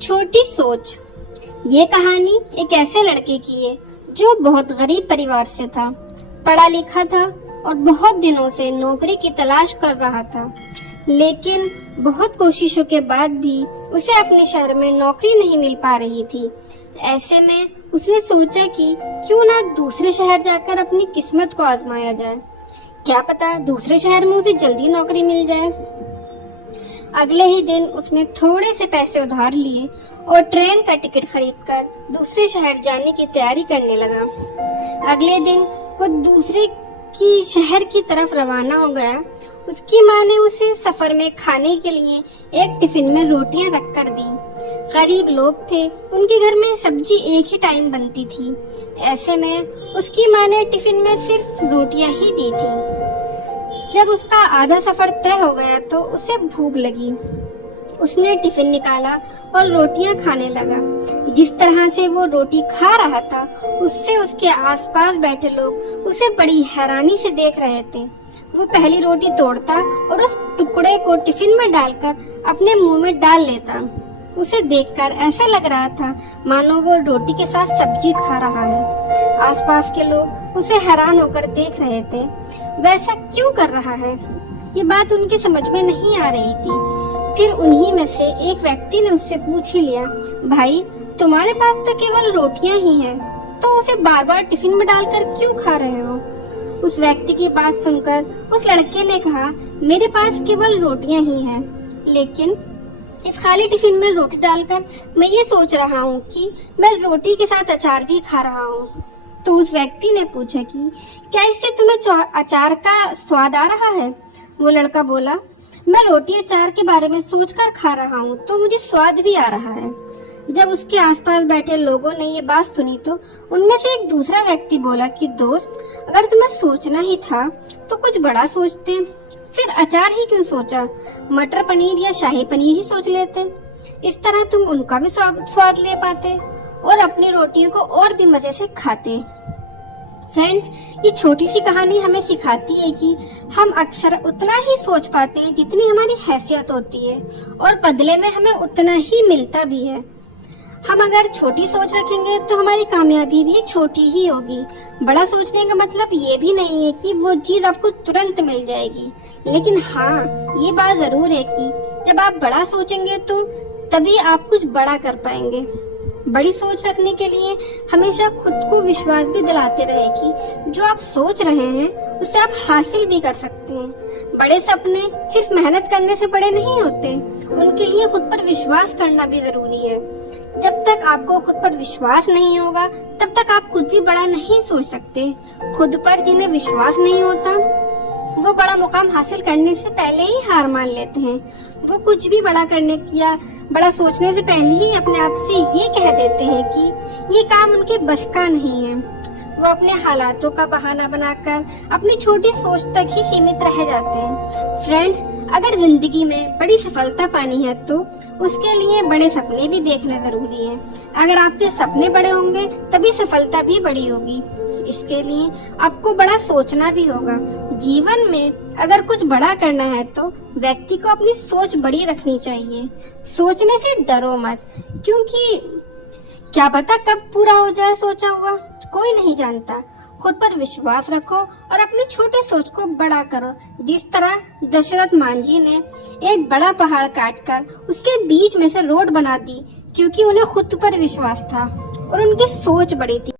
छोटी सोच। ये कहानी एक ऐसे लड़के की है जो बहुत गरीब परिवार से था, पढ़ा लिखा था और बहुत दिनों से नौकरी की तलाश कर रहा था। लेकिन बहुत कोशिशों के बाद भी उसे अपने शहर में नौकरी नहीं मिल पा रही थी। ऐसे में उसने सोचा कि क्यों ना दूसरे शहर जाकर अपनी किस्मत को आजमाया जाए। क्या पता दूसरे शहर में उसे जल्दी नौकरी मिल जाए। अगले ही दिन उसने थोड़े से पैसे उधार लिए और ट्रेन का टिकट खरीदकर दूसरे शहर जाने की तैयारी करने लगा। अगले दिन वो दूसरे की शहर की तरफ रवाना हो गया। उसकी माँ ने उसे सफर में खाने के लिए एक टिफिन में रोटियां रख कर दी। गरीब लोग थे, उनके घर में सब्जी एक ही टाइम बनती थी। ऐसे में उसकी माँ ने टिफिन में सिर्फ रोटियां ही दी थी। जब उसका आधा सफर तय हो गया तो उसे भूख लगी। उसने टिफिन निकाला और रोटियां खाने लगा। जिस तरह से वो रोटी खा रहा था, उससे उसके आसपास बैठे लोग उसे बड़ी हैरानी से देख रहे थे। वो पहली रोटी तोड़ता और उस टुकड़े को टिफिन में डालकर अपने मुंह में डाल लेता। उसे देखकर ऐसा लग रहा था मानो वो रोटी के साथ सब्जी खा रहा है। आसपास के लोग उसे हैरान होकर देख रहे थे। वैसा क्यों कर रहा है, ये बात उनके समझ में नहीं आ रही थी। फिर उन्हीं में से एक व्यक्ति ने उससे पूछ ही लिया, भाई तुम्हारे पास तो केवल रोटियां ही हैं, तो उसे बार बार टिफिन में डालकर क्यों खा रहे हो? उस व्यक्ति की बात सुनकर उस लड़के ने कहा, मेरे पास केवल रोटियां ही हैं, लेकिन इस खाली टिफिन में रोटी डालकर मैं ये सोच रहा हूँ कि मैं रोटी के साथ अचार भी खा रहा हूँ। तो उस व्यक्ति ने पूछा कि क्या इससे तुम्हें अचार का स्वाद आ रहा है? वो लड़का बोला, मैं रोटी अचार के बारे में सोचकर खा रहा हूँ तो मुझे स्वाद भी आ रहा है। जब उसके आसपास बैठे लोगों ने ये बात सुनी तो उनमें से एक दूसरा व्यक्ति बोला कि दोस्त, अगर तुम्हें सोचना ही था तो कुछ बड़ा सोचते, फिर अचार ही क्यों सोचा? मटर पनीर या शाही पनीर ही सोच लेते। इस तरह तुम उनका भी स्वाद ले पाते और अपनी रोटियों को और भी मजे से खाते। फ्रेंड्स, ये छोटी सी कहानी हमें सिखाती है कि हम अक्सर उतना ही सोच पाते हैं जितनी हमारी हैसियत होती है और बदले में हमें उतना ही मिलता भी है। हम अगर छोटी सोच रखेंगे तो हमारी कामयाबी भी छोटी ही होगी। बड़ा सोचने का मतलब ये भी नहीं है कि वो चीज आपको तुरंत मिल जाएगी, लेकिन हाँ, ये बात जरूर है कि जब आप बड़ा सोचेंगे तो तभी आप कुछ बड़ा कर पाएंगे। बड़ी सोच रखने के लिए हमेशा खुद को विश्वास भी दिलाते रहे कि जो आप सोच रहे हैं उसे आप हासिल भी कर सकते हैं। बड़े सपने सिर्फ मेहनत करने से बड़े नहीं होते, उनके लिए खुद पर विश्वास करना भी जरूरी है। जब तक आपको खुद पर विश्वास नहीं होगा तब तक आप कुछ भी बड़ा नहीं सोच सकते। खुद पर जिन्हें विश्वास नहीं होता वो बड़ा मुकाम हासिल करने से पहले ही हार मान लेते हैं। वो कुछ भी बड़ा करने या बड़ा सोचने से पहले ही अपने आप से ये कह देते हैं कि ये काम उनके बस का नहीं है। वो अपने हालातों का बहाना बनाकर अपनी छोटी सोच तक ही सीमित रह जाते हैं। फ्रेंड्स, अगर जिंदगी में बड़ी सफलता पानी है तो उसके लिए बड़े सपने भी देखना जरूरी है। अगर आपके सपने बड़े होंगे तभी सफलता भी बड़ी होगी। इसके लिए आपको बड़ा सोचना भी होगा। जीवन में अगर कुछ बड़ा करना है तो व्यक्ति को अपनी सोच बड़ी रखनी चाहिए। सोचने से डरो मत, क्योंकि क्या पता कब पूरा हो जाए सोचा हुआ, कोई नहीं जानता। खुद पर विश्वास रखो और अपनी छोटी सोच को बड़ा करो। जिस तरह दशरथ मांझी ने एक बड़ा पहाड़ काटकर उसके बीच में से रोड बना दी, क्योंकि उन्हें खुद पर विश्वास था और उनकी सोच बड़ी थी।